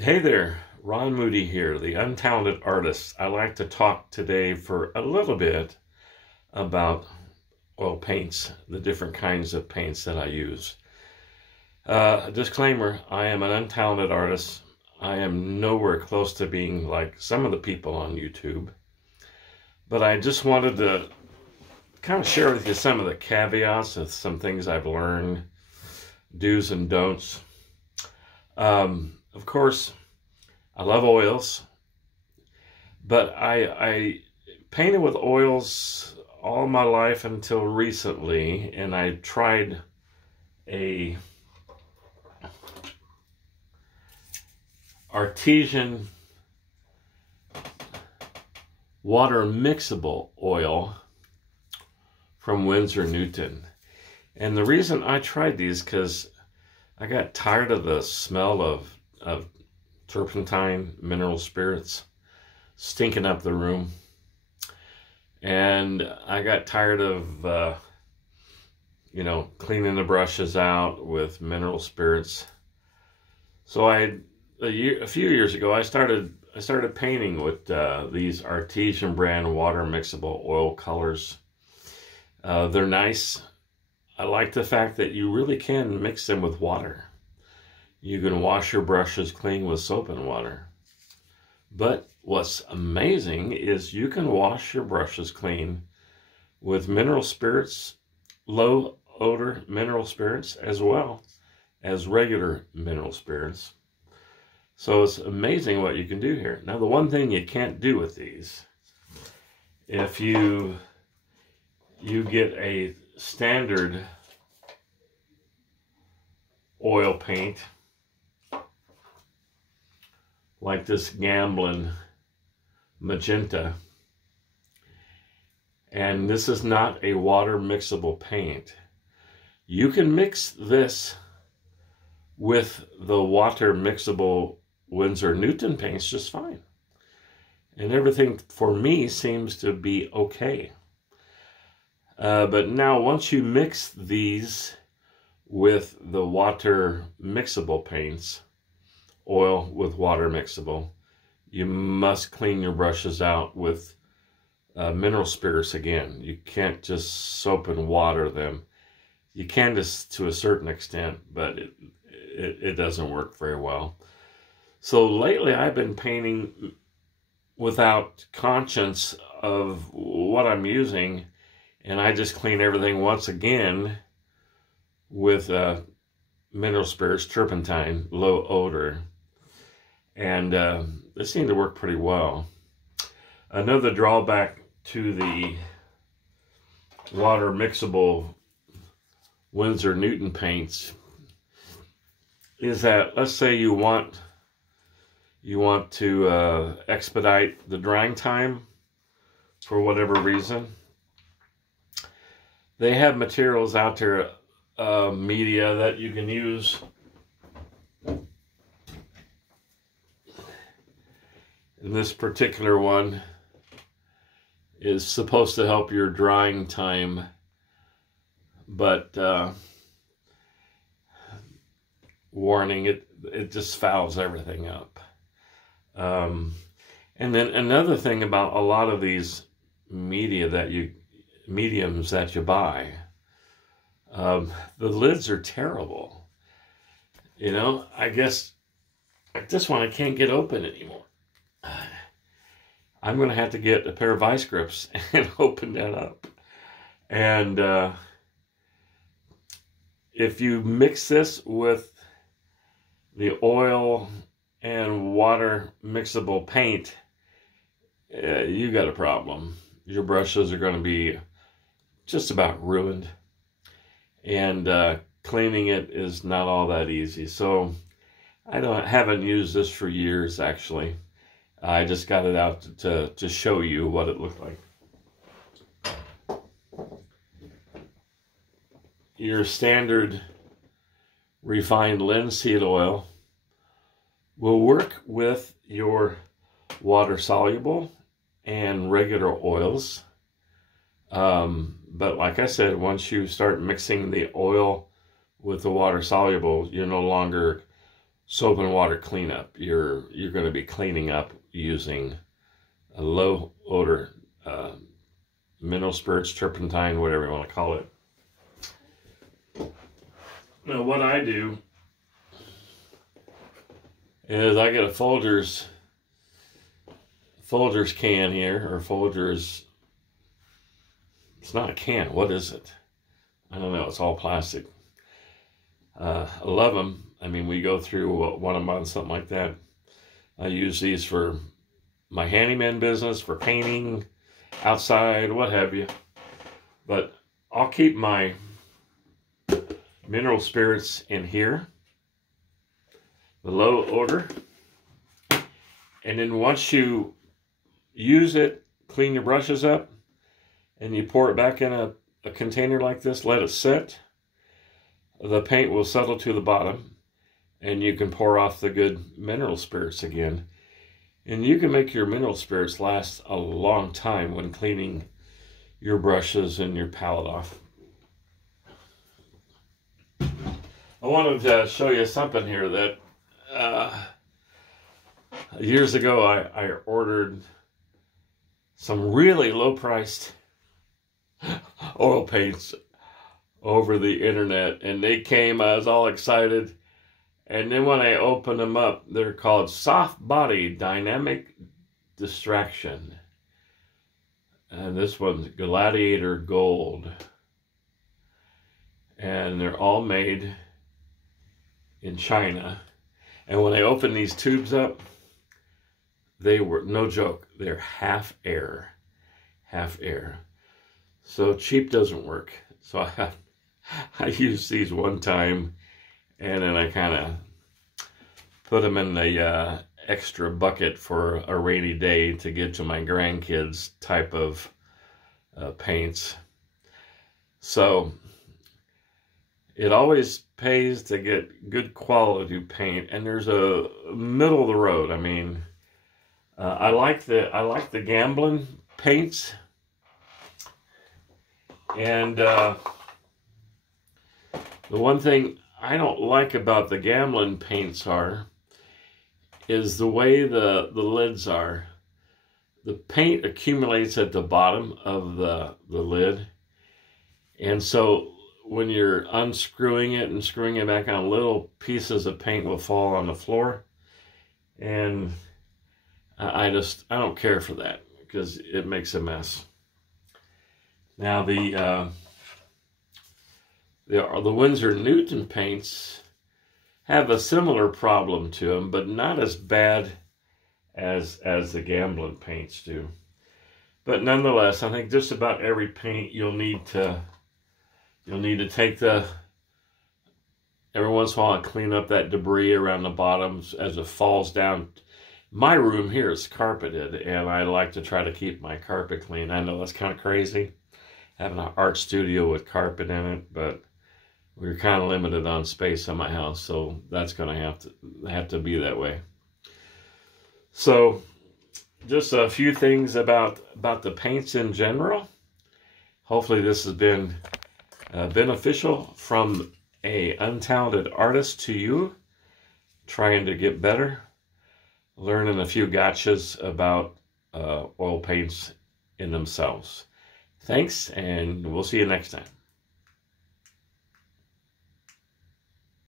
Hey there, Ron Moody here, the Untalented Artist. I'd like to talk today for a little bit about oil paints, the different kinds of paints that I use. Disclaimer, I am an untalented artist. I am nowhere close to being like some of the people on YouTube. But I just wanted to kind of share with you some of the caveats of some things I've learned, do's and don'ts. Of course, I love oils, but I painted with oils all my life until recently, and I tried a artesian water mixable oil from Winsor Newton. And the reason I tried these because I got tired of the smell of turpentine, mineral spirits, stinking up the room. And I got tired of, cleaning the brushes out with mineral spirits. So a few years ago, I started painting with these artesian brand water mixable oil colors. They're nice. I like the fact that you really can mix them with water. You can wash your brushes clean with soap and water. But what's amazing is you can wash your brushes clean with mineral spirits, low odor mineral spirits, as well as regular mineral spirits. So it's amazing what you can do here. Now, the one thing you can't do with these, if you get a standard oil paint, like this Gambling magenta, and this is not a water mixable paint. You can mix this with the water mixable Winsor Newton paints just fine, and everything for me seems to be okay. But now once you mix these with the water mixable paints, oil with water mixable, you must clean your brushes out with mineral spirits again. You can't just soap and water them. You can just to a certain extent, but it doesn't work very well. So lately I've been painting without conscience of what I'm using, and I just clean everything once again with mineral spirits, turpentine, low odor. And they seem to work pretty well. Another drawback to the water mixable Winsor Newton paints is that, let's say you want to expedite the drying time for whatever reason. They have materials out there, media that you can use. And this particular one is supposed to help your drying time, but warning, it just fouls everything up. And then another thing about a lot of these mediums that you buy, the lids are terrible. I guess this one I can't get open anymore. I'm going to have to get a pair of vice grips and open that up. And if you mix this with the oil and water mixable paint, you got a problem. Your brushes are going to be just about ruined. And cleaning it is not all that easy. So I haven't used this for years, actually. I just got it out to show you what it looked like. Your standard refined linseed oil will work with your water soluble and regular oils. But like I said, once you start mixing the oil with the water soluble, you're no longer soap and water cleanup. You're going to be cleaning up using a low odor mineral spirits, turpentine, whatever you want to call it. Now what I do is I get a Folgers can here, or Folgers, it's not a can, what is it? I don't know, it's all plastic. I love them. I mean, we go through one a month, something like that. I use these for my handyman business, for painting, outside, what have you. But I'll keep my mineral spirits in here, the low odor. And then once you use it, clean your brushes up, and you pour it back in a container like this, let it sit. The paint will settle to the bottom, and you can pour off the good mineral spirits again. And you can make your mineral spirits last a long time when cleaning your brushes and your palette off. I wanted to show you something here that years ago I ordered some really low-priced oil paints over the internet, and they came. I was all excited, and then when I opened them up, they're called Soft Body Dynamic Distraction, and this one's Gladiator Gold, and they're all made in China. And when I opened these tubes up, they were, no joke, they're half air. So cheap doesn't work. So I used these one time, and then I kind of put them in the extra bucket for a rainy day to give to my grandkids type of paints. So it always pays to get good quality paint, and there's a middle of the road. I mean, I like the gambling paints, and the one thing I don't like about the gambling paints is the way the lids are. The paint accumulates at the bottom of the lid, and so when you're unscrewing it and screwing it back on, little pieces of paint will fall on the floor, and I don't care for that because it makes a mess. Now the Winsor Newton paints have a similar problem to them, but not as bad as the gambling paints do. But nonetheless, I think just about every paint you'll need to take every once in a while, clean up that debris around the bottoms as it falls down. My room here is carpeted, and I like to try to keep my carpet clean. I know that's kind of crazy, having an art studio with carpet in it, but we're kind of limited on space in my house, so that's going to have to be that way. So, just a few things about the paints in general. Hopefully this has been beneficial from a untalented artist to you, trying to get better, learning a few gotchas about oil paints in themselves. Thanks, and we'll see you next time.